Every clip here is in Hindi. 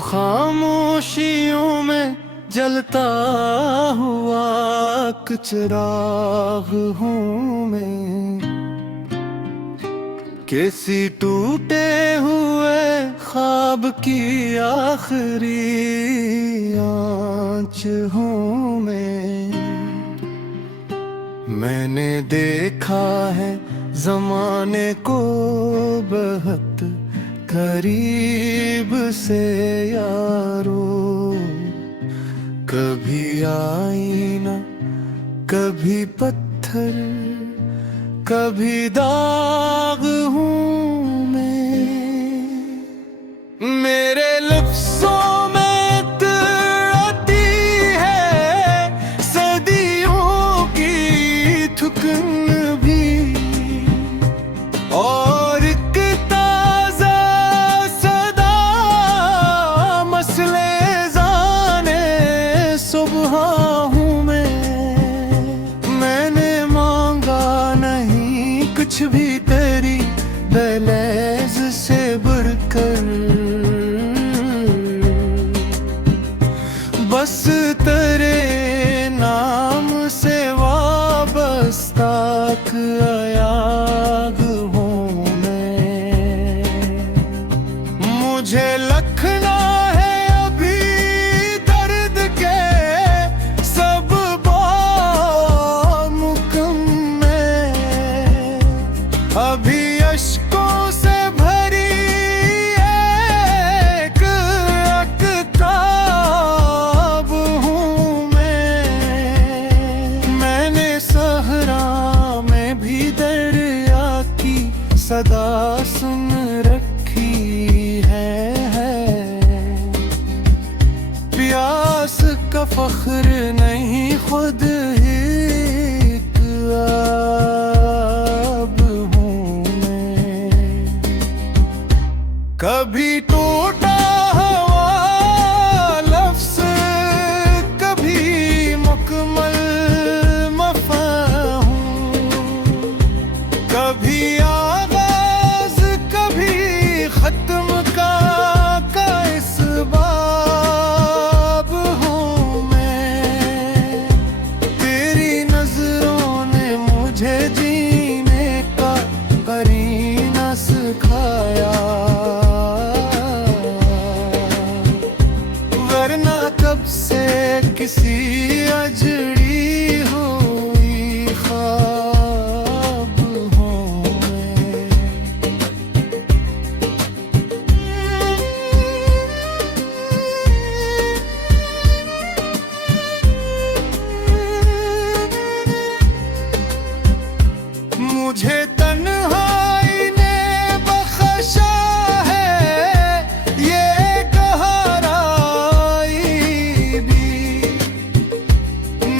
खामोशियों में जलता हुआ एक चिराग हूँ मैं, किसी टूटे हुए ख्वाब की आखिरी आँच हूँ मैंने देखा है ज़माने को बहुत करीब से यारो, कभी आईना कभी पत्थर कभी दाग हूँ मैं। मेरे लफ्ज़ों में आती है सदियों की थुकन भी, और एक ताज़ा सदा मसले जाने सुबह हूँ मैंने मांगा नहीं कुछ भी तेरी दहलीज से बढ़कर, बस तेरे नाम से वाबस्ता अयाग हूँ मैं। मुझे लखना है अभी दर्द के सब मुकम्मे, अभी अश्कों से भरी एक किताब हूँ मैंने सहरा में भी दरिया की सदा सुन रखी है। प्यास का फख्र नहीं खुद ही एक आब हूँ मैं। कभी टूटा हुआ लफ्ज़ कभी मुकम्मल मफ़हूम, कभी आगाज़ कभी ख़त्म का इस बाब हूँ मैं। तेरी नज़रों ने मुझे जीने का करीना सिखाया, वरना कब से किसी अजड़ी हुई ख्वाब हूँ मैं। मुझे तन्हाई ने बख्शा है ये गहराई भी,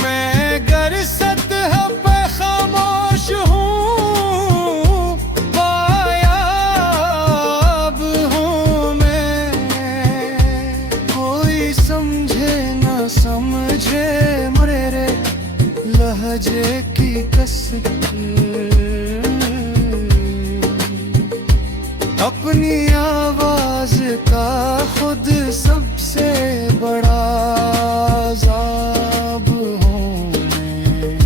मैं गर सतह पे खामोश हूँ गायब हूँ मैं। कोई समझे न समझे मेरे लहजे की कसक, अपनी आवाज का खुद सबसे बड़ा अज़ाब हूँ मैं।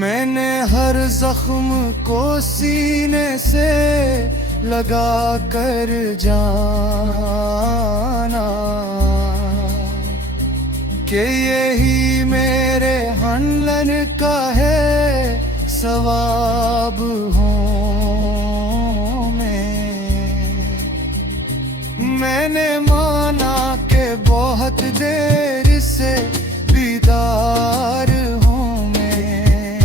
मैंने हर जख्म को सीने से लगा कर जाना कि यही मेरे हनलन का है सवाब हूँ मैंने माना कि बहुत देर से दीदार हूँ मैं,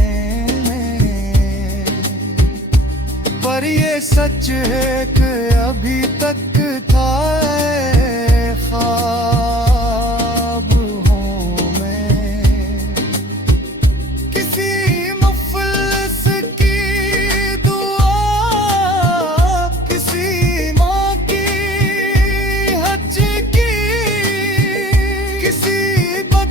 पर ये सच है कि अभी तक था ख्वाब हूँ मैं। किसी मुफलिस की दुआ, किसी माँ की हज की, किसी बद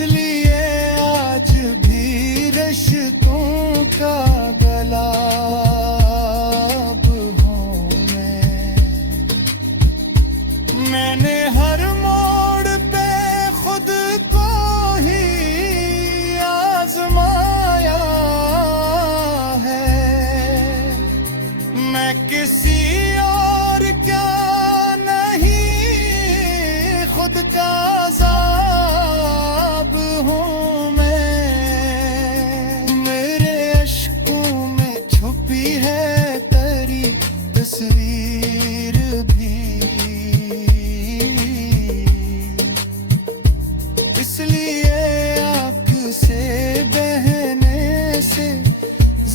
इसलिए आज भी रिश्तों का गला अब हूँ मैंने हर मोड़ पे खुद को ही आजमाया है। मैं किसी और क्या नहीं, खुद का अज़ाब हूँ मैं। मेरे अश्कों में छुपी है तेरी तस्वीर भी, इसलिए आँख से बहने से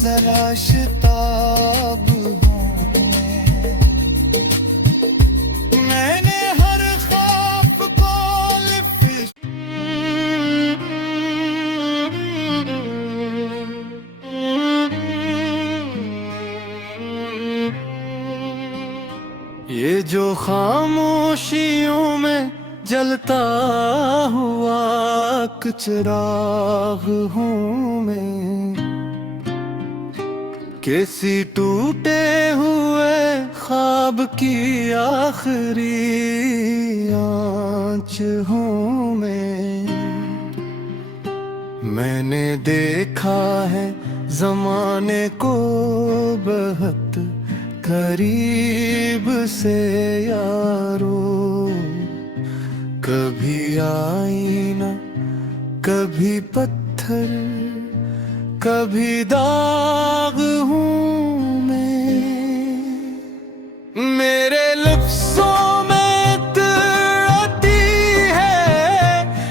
जरा शताब हूँ मैंने हर ख्वाब को लिफ्ट ये जो खामोशियों में जलता हुआ चिराग हूँ मैं। किसी टूटे हुए ख्वाब की आखिरी आँच हूँ मैंने देखा है ज़माने को बहुत करीब से यारो, कभी आईना कभी पत्थर कभी दाग हूँ मैं। मेरे लफ्ज़ों में आती है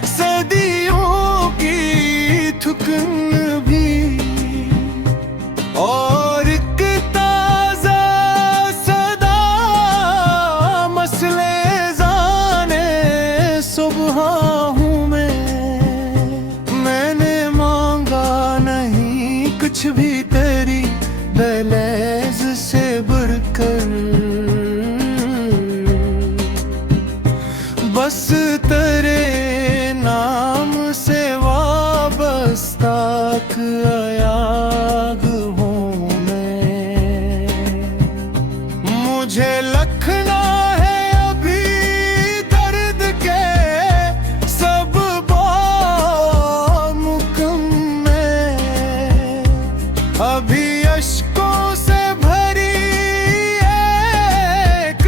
सदियों की थुकन भी, और एक ताज़ा सदा मसले जाने सुबह हूँ मैंने मांगा नहीं कुछ भी तेरी दहलीज से बढ़कर, बस तेरे नाम से वाबस्ता अयाग हूँ मैं। मुझे लखना है अभी दर्द के सब मुकम्मे, अभी अश्कों से भरी एक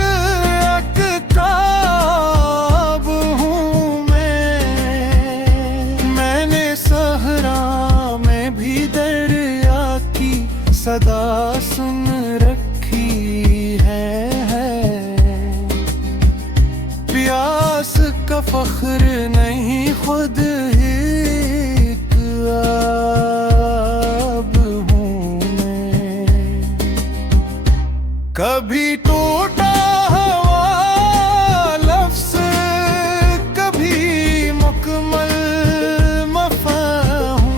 किताब हूँ मैंने सहरा में भी दरिया की सदा सुन रखी है। प्यास का फख्र नहीं खुद ही एक आब हूँ मैं। कभी टूटा हुआ लफ्ज़ कभी मुकम्मल मफ़हूम,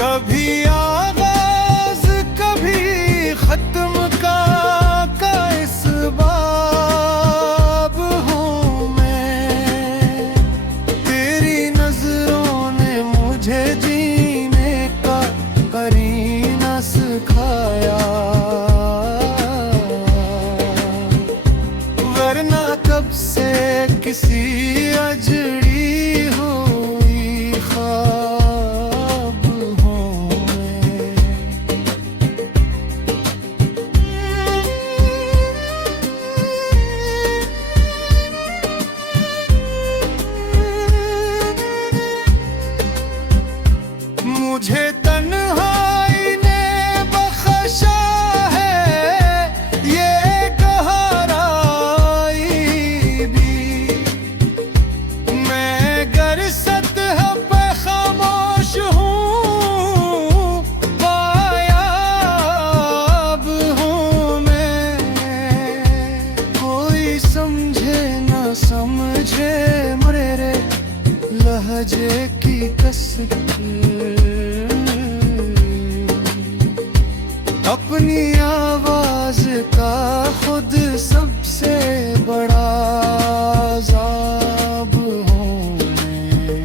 कभी आगाज़ कभी ख़त्म का इस बाब हूँ मैं। तेरी नज़रों ने मुझे जीने का करीना सिखाया, वरना कब से किसी अजड़ी हुई ख्वाब हूँ मैं। मुझे तन्हाई ने बख्शा है ये गहराई भी, मैं गर सतह पे खामोश हूँ गायब हूँ मैं। कोई समझे न समझे मेरे लहजे की कसर, अपनी आवाज का खुद सबसे बड़ा अज़ाब हूँ मैं।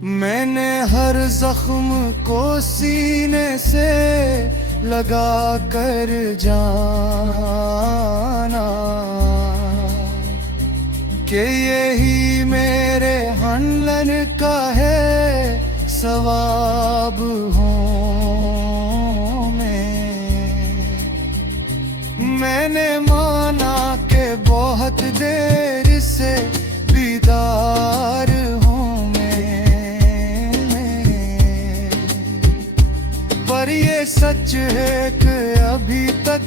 मैंने हर जख्म को सीने से लगा कर जाना कि यही मेरे हनलन का है सवाब हूँ मैंने माना कि बहुत देर से दीदार हूँ मैं, पर ये सच है कि अभी तक